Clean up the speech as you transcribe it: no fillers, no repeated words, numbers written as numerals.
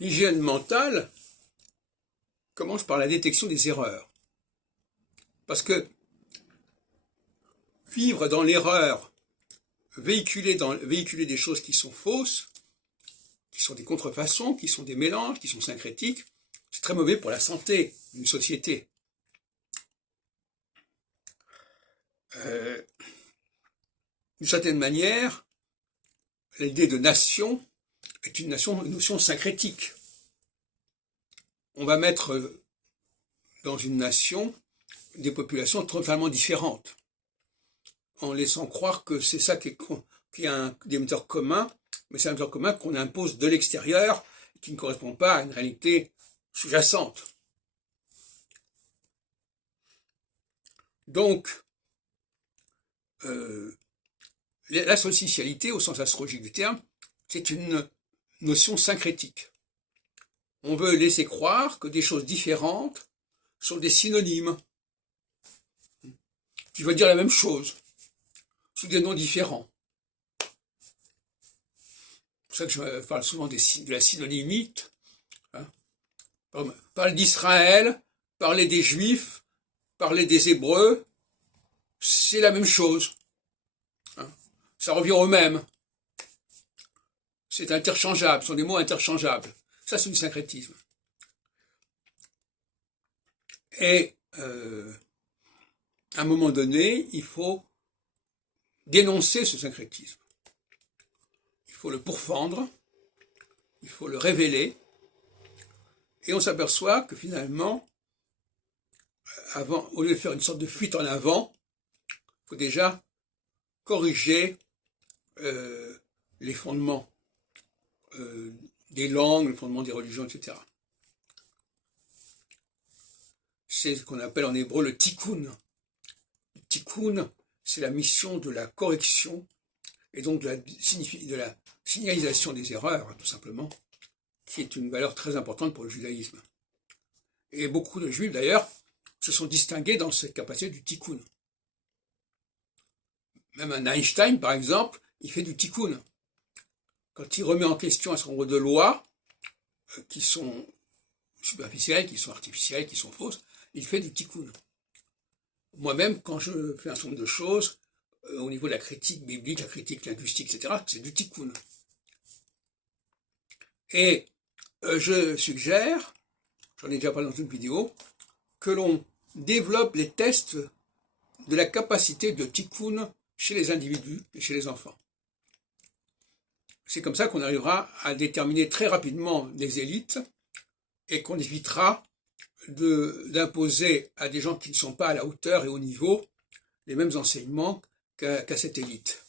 L'hygiène mentale commence par la détection des erreurs. Parce que vivre dans l'erreur, véhiculer des choses qui sont fausses, qui sont des contrefaçons, qui sont des mélanges, qui sont syncrétiques, c'est très mauvais pour la santé d'une société. D'une certaine manière, l'idée de nation est une notion syncrétique. On va mettre dans une nation des populations totalement différentes, en laissant croire que c'est ça qu'il y a un dénominateur commun, mais c'est un dénominateur commun qu'on impose de l'extérieur, qui ne correspond pas à une réalité sous-jacente. Donc, la socialité, au sens astrologique du terme, c'est une notion syncrétique. On veut laisser croire que des choses différentes sont des synonymes, qui veulent dire la même chose, sous des noms différents. C'est pour ça que je parle souvent de la synonymite. Hein. Parler d'Israël, parler des Juifs, parler des Hébreux, c'est la même chose. Hein. Ça revient au même. C'est interchangeable, ce sont des mots interchangeables. Ça, c'est du syncrétisme. Et à un moment donné, il faut dénoncer ce syncrétisme. Il faut le pourfendre, il faut le révéler, et on s'aperçoit que finalement, au lieu de faire une sorte de fuite en avant, il faut déjà corriger les fondements des langues, les fondements des religions, etc. C'est ce qu'on appelle en hébreu le tikkun. Le tikkun, c'est la mission de la correction et donc de la signalisation des erreurs, tout simplement, qui est une valeur très importante pour le judaïsme. Et beaucoup de juifs, d'ailleurs, se sont distingués dans cette capacité du tikkun. Même un Einstein, par exemple, il fait du tikkun. Quand il remet en question un certain nombre de lois qui sont superficielles, qui sont artificielles, qui sont fausses, il fait du tikkun. Moi-même, quand je fais un certain nombre de choses, au niveau de la critique biblique, la critique linguistique, etc., c'est du tikkun. Et je suggère, j'en ai déjà parlé dans une vidéo, que l'on développe les tests de la capacité de tikkun chez les individus et chez les enfants. C'est comme ça qu'on arrivera à déterminer très rapidement des élites et qu'on évitera d'imposer à des gens qui ne sont pas à la hauteur et au niveau les mêmes enseignements qu'à cette élite.